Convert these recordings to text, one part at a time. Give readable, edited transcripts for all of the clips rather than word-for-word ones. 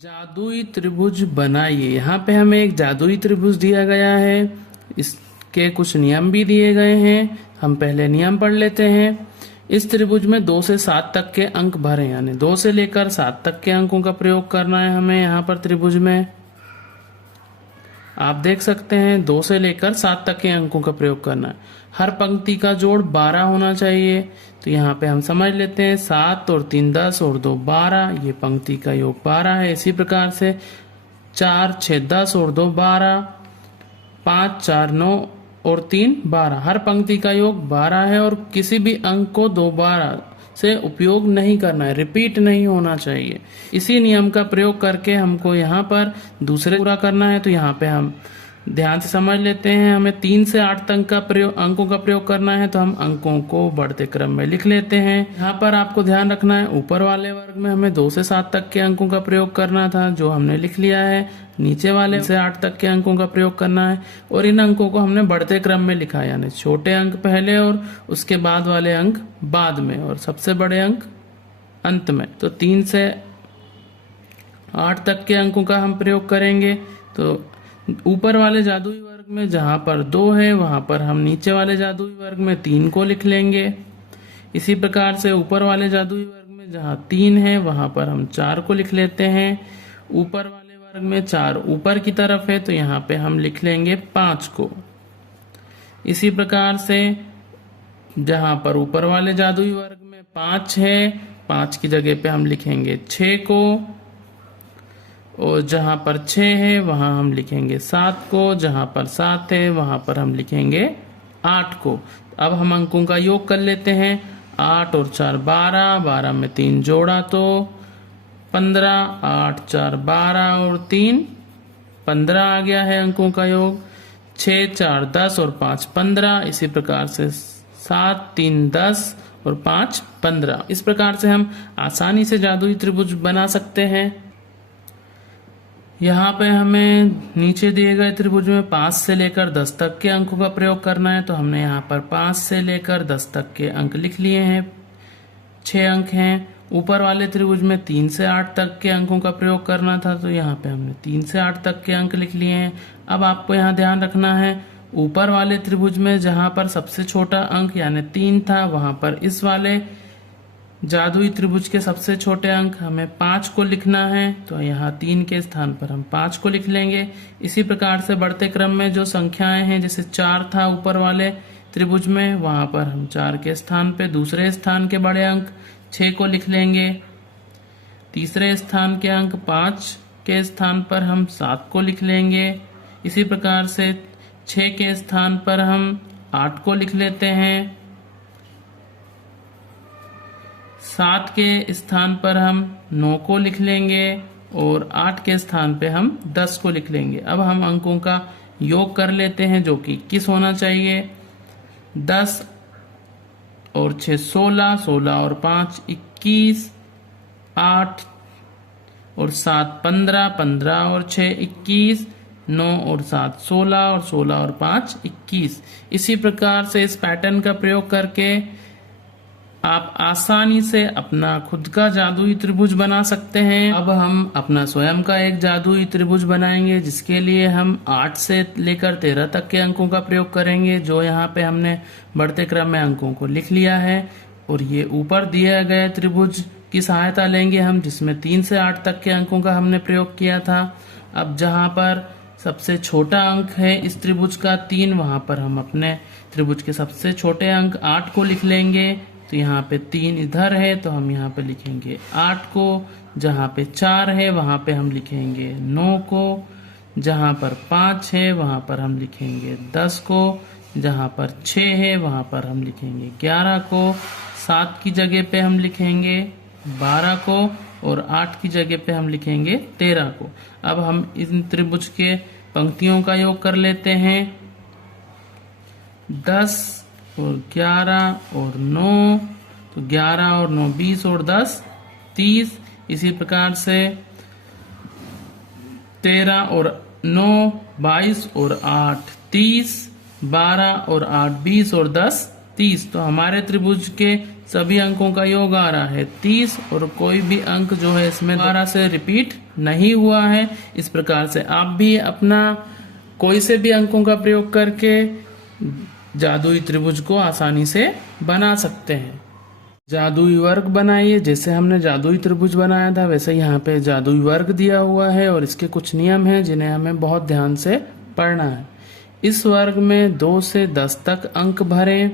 जादुई त्रिभुज बनाइए। यहाँ पे हमें एक जादुई त्रिभुज दिया गया है। इसके कुछ नियम भी दिए गए हैं। हम पहले नियम पढ़ लेते हैं। इस त्रिभुज में 2 से 7 तक के अंक भरें, यानी 2 से लेकर 7 तक के अंकों का प्रयोग करना है हमें यहाँ पर त्रिभुज में। आप देख सकते हैं 2 से लेकर 7 तक के अंकों का प्रयोग करना है। हर पंक्ति का जोड़ 12 होना चाहिए। तो यहाँ पे हम समझ लेते हैं 7 और 3 10 और 2 12, ये पंक्ति का योग 12 है। इसी प्रकार से 4 6 10 और 2 12, 5 4 9 और 3 12, हर पंक्ति का योग 12 है। और किसी भी अंक को दोबारा से उपयोग नहीं करना है, रिपीट नहीं होना चाहिए। इसी नियम का प्रयोग करके हमको यहाँ पर दूसरे पूरा करना है। तो यहाँ पे हम ध्यान से समझ लेते हैं, हमें 3 से 8 तक का अंकों का प्रयोग करना है। तो हम अंकों को बढ़ते क्रम में लिख लेते हैं। यहाँ पर आपको ध्यान रखना है, ऊपर वाले वर्ग में हमें 2 से 7 तक के अंकों का प्रयोग करना था, जो हमने लिख लिया है। नीचे वाले से 8 तक के अंकों का प्रयोग करना है। और इन अंकों को हमने बढ़ते क्रम में लिखा है, यानी छोटे अंक पहले और उसके बाद वाले अंक बाद में और सबसे बड़े अंक अंत में। तो 3 से 8 तक के अंकों का हम प्रयोग करेंगे। तो ऊपर वाले जादुई वर्ग में जहां पर 2 है, वहां पर हम नीचे वाले जादुई वर्ग में 3 को लिख लेंगे। इसी प्रकार से ऊपर वाले जादुई वर्ग में जहां 3 है, वहां पर हम 4 को लिख लेते हैं। ऊपर वाले वर्ग में 4 ऊपर की तरफ है, तो यहाँ पे हम लिख लेंगे 5 को। इसी प्रकार से जहां पर ऊपर वाले जादुई वर्ग में 5 है, 5 की जगह पे हम लिखेंगे 6 को। और जहां पर 6 है वहां हम लिखेंगे 7 को। जहां पर 7 है वहां पर हम लिखेंगे 8 को। अब हम अंकों का योग कर लेते हैं। 8 और 4 12, 12 में 3 जोड़ा तो 15, 8 4 12 और 3 15 आ गया है अंकों का योग। 6 4 10 और 5 15। इसी प्रकार से 7 3 10 और 5 15। इस प्रकार से हम आसानी से जादुई त्रिभुज बना सकते हैं। यहाँ पे हमें नीचे दिए गए त्रिभुज में 5 से लेकर 10 तक के अंकों का प्रयोग करना है। तो हमने यहाँ पर 5 से लेकर 10 तक के अंक लिख लिए हैं। 6 अंक हैं। ऊपर वाले त्रिभुज में 3 से 8 तक के अंकों का प्रयोग करना था, तो यहाँ पे हमने 3 से 8 तक के अंक लिख लिए हैं। अब आपको यहाँ ध्यान रखना है, ऊपर वाले त्रिभुज में जहाँ पर सबसे छोटा अंक यानी 3 था, वहां पर इस वाले जादुई त्रिभुज के सबसे छोटे अंक हमें 5 को लिखना है। तो यहाँ 3 के स्थान पर हम 5 को लिख लेंगे। इसी प्रकार से बढ़ते क्रम में जो संख्याएं हैं, जैसे 4 था ऊपर वाले त्रिभुज में, वहां पर हम 4 के स्थान पे दूसरे स्थान के बड़े अंक 6 को लिख लेंगे। तीसरे स्थान के अंक 5 के स्थान पर हम 7 को लिख लेंगे। इसी प्रकार से 6 के स्थान पर हम 8 को लिख लेते हैं। 7 के स्थान पर हम 9 को लिख लेंगे और 8 के स्थान पे हम 10 को लिख लेंगे। अब हम अंकों का योग कर लेते हैं, जो कि 21 होना चाहिए। 10 और 6 16, 16 और 5 21, 8 और 7 15, 15 और 6 21, 9 और 7 16 और 16 और 5 21। इसी प्रकार से इस पैटर्न का प्रयोग करके आप आसानी से अपना खुद का जादुई त्रिभुज बना सकते हैं। अब हम अपना स्वयं का एक जादुई त्रिभुज बनाएंगे, जिसके लिए हम 8 से लेकर 13 तक के अंकों का प्रयोग करेंगे, जो यहाँ पे हमने बढ़ते क्रम में अंकों को लिख लिया है। और ये ऊपर दिए गए त्रिभुज की सहायता लेंगे हम, जिसमें 3 से 8 तक के अंकों का हमने प्रयोग किया था। अब जहाँ पर सबसे छोटा अंक है इस त्रिभुज का 3, वहां पर हम अपने त्रिभुज के सबसे छोटे अंक 8 को लिख लेंगे। तो यहाँ पे 3 इधर है, तो हम यहाँ पे लिखेंगे 8 को। जहाँ पे 4 है वहां पे हम लिखेंगे 9 को। जहाँ पर 5 है वहां पर हम लिखेंगे 10 को। जहाँ पर 6 है वहां पर हम लिखेंगे 11 को। 7 की जगह पे हम लिखेंगे 12 को और 8 की जगह पे हम लिखेंगे 13 को। अब हम इन त्रिभुज के पंक्तियों का योग कर लेते हैं। 10 और 11 और 9, तो 11 और 9 20 और 10 30। इसी प्रकार से 13 और 9 22 और 8 30, 12 और 8 20 और 10 30। तो हमारे त्रिभुज के सभी अंकों का योग आ रहा है 30 और कोई भी अंक जो है इसमें दोबारा से रिपीट नहीं हुआ है। इस प्रकार से आप भी अपना कोई से भी अंकों का प्रयोग करके जादुई त्रिभुज को आसानी से बना सकते हैं। जादुई वर्ग बनाइए। जैसे हमने जादुई त्रिभुज बनाया था वैसे यहाँ पे जादुई वर्ग दिया हुआ है और इसके कुछ नियम हैं जिन्हें हमें बहुत ध्यान से पढ़ना है। इस वर्ग में 2 से 10 तक अंक भरें।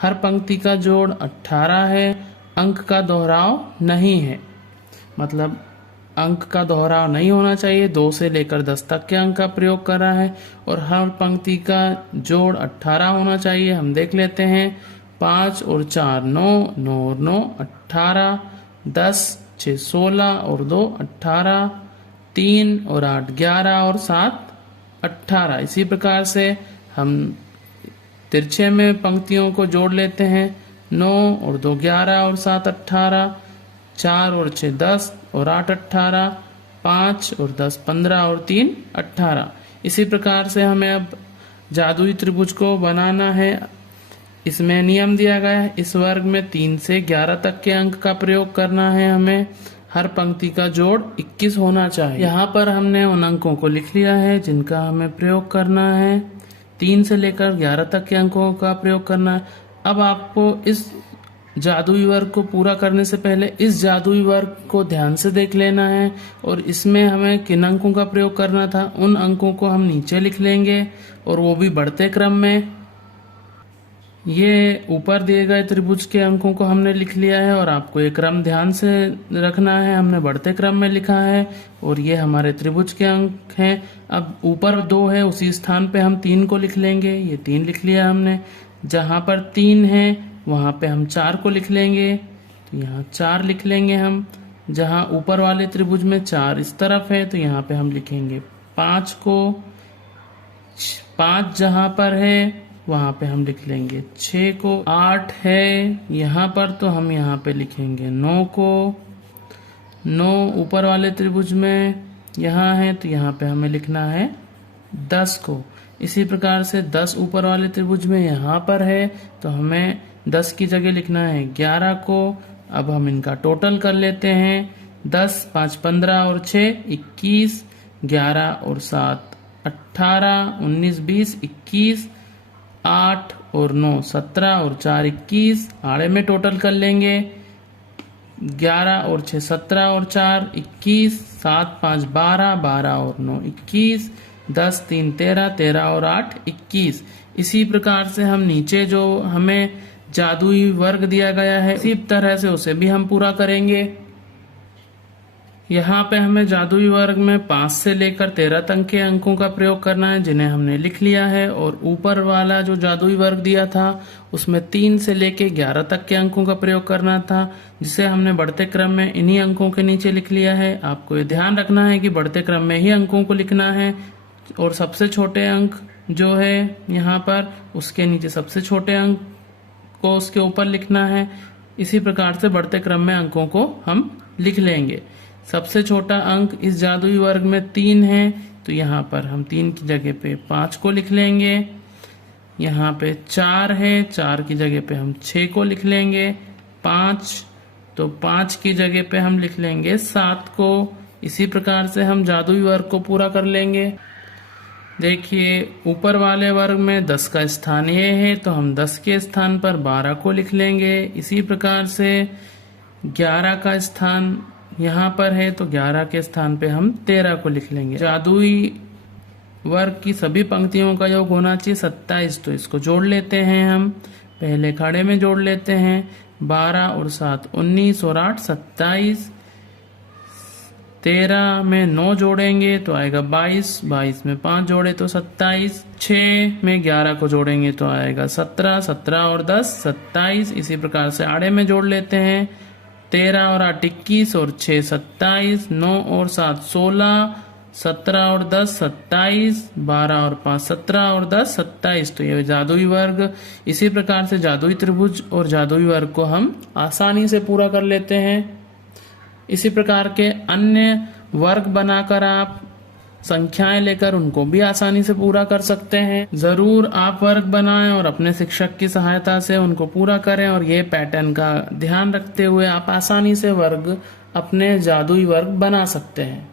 हर पंक्ति का जोड़ 18 है। अंक का दोहराव नहीं है, मतलब अंक का दोहराव नहीं होना चाहिए। 2 से लेकर 10 तक के अंक का प्रयोग कर रहा है और हर पंक्ति का जोड़ 18 होना चाहिए। हम देख लेते हैं। 5 और 4 9, 9 और 9 18, 10 6 16 और 2 18, 3 और 8 11 और 7 18। इसी प्रकार से हम तिरछे में पंक्तियों को जोड़ लेते हैं। 9 और 2 11 और 7 18, 4 और 6 10 और 8 18, 5 और 10 15 और 3 18। इसी प्रकार से हमें अब जादुई त्रिभुज को बनाना है। इसमें नियम दिया गया है। इस वर्ग में 3 से 11 तक के अंक का प्रयोग करना है। हमें हर पंक्ति का जोड़ 21 होना चाहिए। यहाँ पर हमने उन अंकों को लिख लिया है जिनका हमें प्रयोग करना है। 3 से लेकर 11 तक के अंकों का प्रयोग करना है। अब आपको इस जादुई वर्ग को पूरा करने से पहले इस जादुई वर्ग को ध्यान से देख लेना है और इसमें हमें किन अंकों का प्रयोग करना था उन अंकों को हम नीचे लिख लेंगे और वो भी बढ़ते क्रम में। ये ऊपर दिए गए त्रिभुज के अंकों को हमने लिख लिया है और आपको ये क्रम ध्यान से रखना है। हमने बढ़ते क्रम में लिखा है और ये हमारे त्रिभुज के अंक हैं। अब ऊपर 2 है उसी स्थान पे हम 3 को लिख लेंगे। ये 3 लिख लिया हमने। जहाँ पर 3 है वहाँ पे हम 4 को लिख लेंगे, तो यहाँ 4 लिख लेंगे हम। जहाँ ऊपर वाले त्रिभुज में 4 इस तरफ है तो यहाँ पे हम लिखेंगे 5 को। 5 जहाँ पर है वहाँ पे हम लिख लेंगे 6 को। 8 है यहाँ पर तो हम यहाँ पे लिखेंगे 9 को। 9 ऊपर वाले त्रिभुज में यहाँ है तो यहाँ पे हमें लिखना है 10 को। इसी प्रकार से 10 ऊपर वाले त्रिभुज में यहाँ पर है तो हमें 10 की जगह लिखना है 11 को। अब हम इनका टोटल कर लेते हैं। 10 5 15 और 6 21, 11 और 7 18, 19 20 21, 8 और 9 17 और 4 21। आड़े में टोटल कर लेंगे। 11 और 6 17 और 4 21, 7 5 12, 12 और 9 21, 10 3 13, 13 और 8 21। इसी प्रकार से हम नीचे जो हमें जादुई वर्ग दिया गया है इसी तरह से उसे भी हम पूरा करेंगे। यहाँ पे हमें जादुई वर्ग में 5 से लेकर 13 तक के अंकों का प्रयोग करना है जिन्हें हमने लिख लिया है। और ऊपर वाला जो जादुई वर्ग दिया था उसमें 3 से लेकर 11 तक के अंकों का प्रयोग करना था जिसे हमने बढ़ते क्रम में इन्हीं अंकों के नीचे लिख लिया है। आपको ये ध्यान रखना है कि बढ़ते क्रम में ही अंकों को लिखना है और सबसे छोटे अंक जो है यहाँ पर उसके नीचे सबसे छोटे अंक को उसके ऊपर लिखना है। इसी प्रकार से बढ़ते क्रम में अंकों को हम लिख लेंगे। सबसे छोटा अंक इस जादुई वर्ग में 3 है तो यहाँ पर हम 3 की जगह पे 5 को लिख लेंगे। यहाँ पे 4 है, 4 की जगह पे हम 6 को लिख लेंगे। 5 तो 5 की जगह पे हम लिख लेंगे 7 को। इसी प्रकार से हम जादुई वर्ग को पूरा कर लेंगे। देखिए ऊपर वाले वर्ग में 10 का स्थान ये है तो हम 10 के स्थान पर 12 को लिख लेंगे। इसी प्रकार से 11 का स्थान यहाँ पर है तो 11 के स्थान पे हम 13 को लिख लेंगे। जादुई वर्ग की सभी पंक्तियों का योग होना चाहिए 27। तो इसको जोड़ लेते हैं हम। पहले खड़े में जोड़ लेते हैं। 12 और 7 19 और 8 27। 13 में 9 जोड़ेंगे तो आएगा 22। 22 में 5 जोड़े तो 27। 6 में 11 को जोड़ेंगे तो आएगा 17। 17 और 10 27। इसी प्रकार से आड़े में जोड़ लेते हैं। 13 और 8 21 और 6 27। 9 और 7 16। 17 और 10 27। 12 और 5 17 और 10 27। तो ये जादुई वर्ग। इसी प्रकार से जादुई त्रिभुज और जादुई वर्ग को हम आसानी से पूरा कर लेते हैं। इसी प्रकार के अन्य वर्ग बनाकर आप संख्याएं लेकर उनको भी आसानी से पूरा कर सकते हैं। जरूर आप वर्ग बनाएं और अपने शिक्षक की सहायता से उनको पूरा करें, और ये पैटर्न का ध्यान रखते हुए आप आसानी से वर्ग, अपने जादुई वर्ग बना सकते हैं।